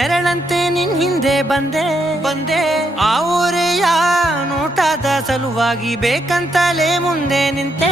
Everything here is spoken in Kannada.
ನೆರಳಂತೆ ನಿನ್ ಹಿಂದೆ ಬಂದೆ ಆ ಊರೆಯ ನೋಟದ ಸಲುವಾಗಿ ಬೇಕಂತಲೇ ಮುಂದೆ ನಿಂತೆ